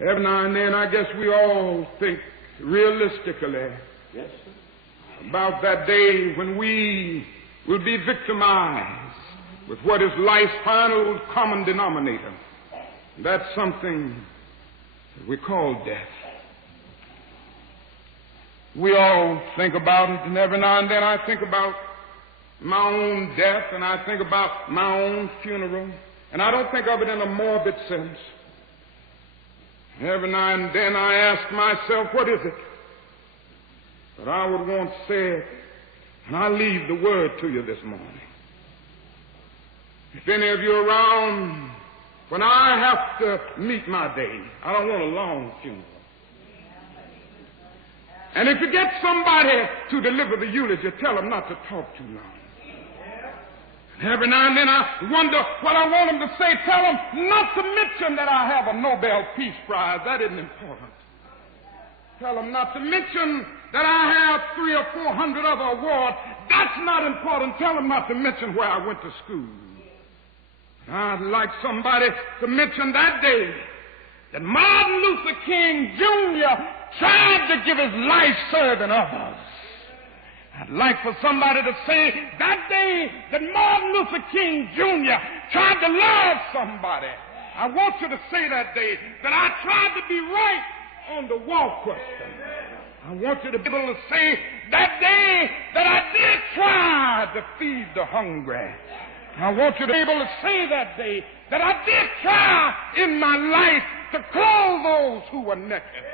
Every now and then, I guess we all think realistically about that day when we will be victimized with what is life's final common denominator. That's something that we call death. We all think about it, and every now and then I think about my own death, and I think about my own funeral, and I don't think of it in a morbid sense. Every now and then I ask myself, what is it that I would want said? And I leave the word to you this morning. If any of you are around when I have to meet my day, I don't want a long funeral. And if you get somebody to deliver the eulogy, tell them not to talk too long. Every now and then I wonder what I want them to say. Tell them not to mention that I have a Nobel Peace Prize. That isn't important. Tell them not to mention that I have 300 or 400 other awards. That's not important. Tell them not to mention where I went to school. I'd like somebody to mention that day that Martin Luther King Jr. tried to give his life serving others. I'd like for somebody to say that day that Martin Luther King Jr. tried to love somebody. I want you to say that day that I tried to be right on the war question. I want you to be able to say that day that I did try to feed the hungry. I want you to be able to say that day that I did try in my life to clothe those who were naked.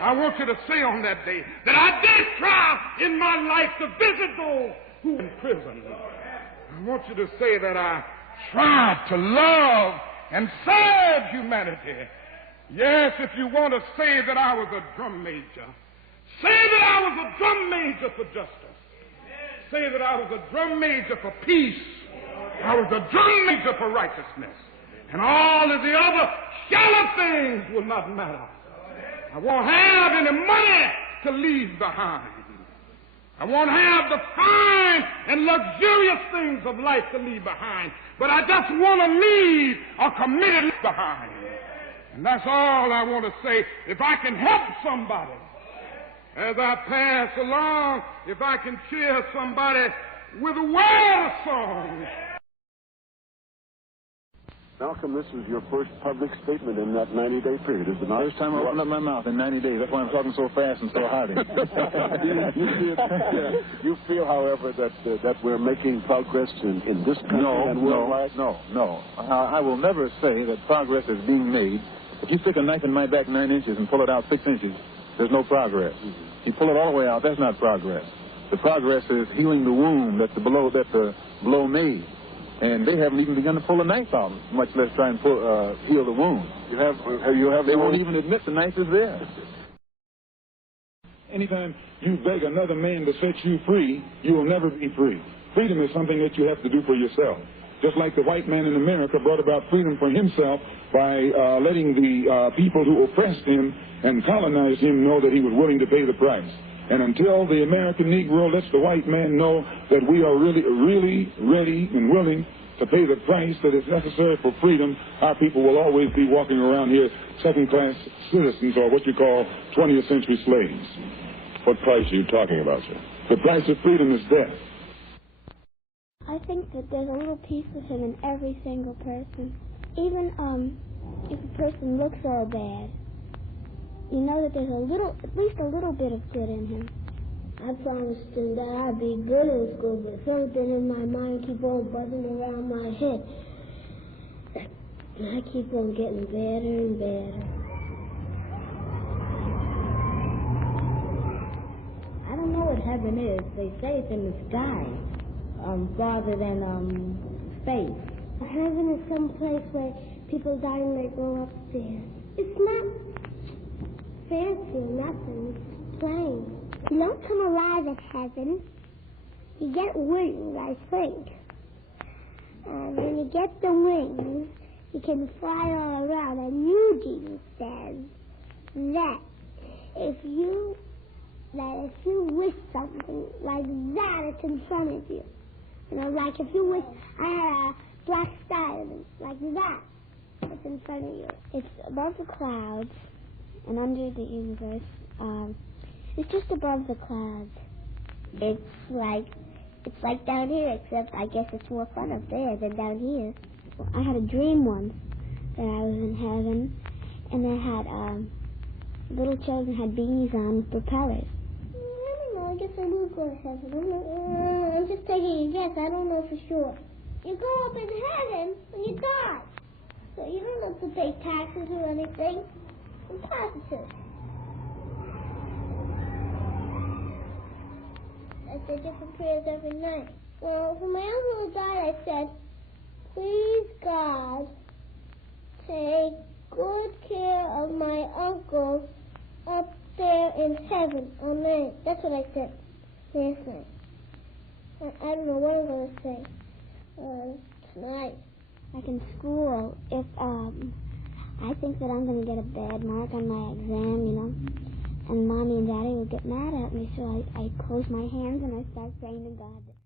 I want you to say on that day that I did try in my life to visit those who were in prison. I want you to say that I tried to love and serve humanity. Yes, if you want to say that I was a drum major, say that I was a drum major for justice. Say that I was a drum major for peace. I was a drum major for righteousness. And all of the other shallow things will not matter. I won't have any money to leave behind. I won't have the fine and luxurious things of life to leave behind. But I just want to leave a committed life behind. And that's all I want to say. If I can help somebody as I pass along, if I can cheer somebody with a word of song. Malcolm, this is your first public statement in that 90-day period, is it not? First time I opened up my mouth in 90 days. That's why I'm talking so fast and so hearty. You feel, however, that we're making progress in this country and worldwide? No. I will never say that progress is being made. If you stick a knife in my back 9 inches and pull it out 6 inches, there's no progress. You pull it all the way out, that's not progress. The progress is healing the wound that the blow made. And they haven't even begun to pull the knife out, much less try and heal the wound. They won't even admit the knife is there. Anytime you beg another man to set you free, you will never be free. Freedom is something that you have to do for yourself. Just like the white man in America brought about freedom for himself by letting the people who oppressed him and colonized him know that he was willing to pay the price. And until the American Negro lets the white man know that we are really ready and willing to pay the price that is necessary for freedom, our people will always be walking around here second-class citizens, or what you call 20th century slaves. What price are you talking about, sir? The price of freedom is death. I think that there's a little piece of him in every single person. Even if a person looks all bad, you know that there's at least a little bit of good in him. I promised him that I'd be good in school, but something in my mind keep on buzzing around my head. And I keep on getting better and better. I don't know what heaven is. They say it's in the sky, farther than space. Heaven is some place where people die and they go upstairs. It's not fancy or nothing. It's plain. You don't come alive at heaven. You get wings, I think. And when you get the wings, you can fly all around. And Eugene says that if you wish something like that, it's in front of you. You know, like if you wish I had a black sky like that, it's in front of you. It's above the clouds. and under the universe, it's just above the clouds. It's like down here, except I guess it's more fun up there than down here. Well, I had a dream once that I was in heaven, and they had, little children had bees on with propellers. I don't know, I guess I will go to heaven. I'm just taking a guess, I don't know for sure. You go up in heaven when you die. So you don't have to pay taxes or anything. It's positive. I said different prayers every night. Well, when my uncle died, I said, please, God, take good care of my uncle up there in heaven. Amen. That's what I said last night. I don't know what I'm going to say tonight. Like in school, if I think that I'm going to get a bad mark on my exam, you know, and Mommy and Daddy will get mad at me, so I close my hands and I start praying to God.